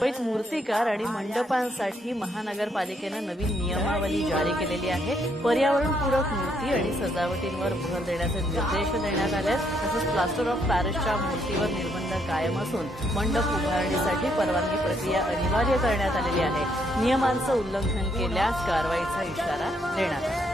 मुंबईत मूर्तिकार आणि मंडपांसाठी महानगरपालिकेनं नवीन नियमावली जारी केलेली आहे। पर्यावरणपूरक मूर्ती आणि सजावटींवर भर देण्याचे निर्देश देण्यात आले आहेत। तसंच प्लास्टर ऑफ पॅरिसच्या मूर्तीवर निर्बंध कायम असून मंडप उभारणीसाठी परवानगी प्रक्रिया अनिवार्य करण्यात आलेली आहे। नियमांचं उल्लंघन केल्यास कारवाईचा इशारा देण्यात आला।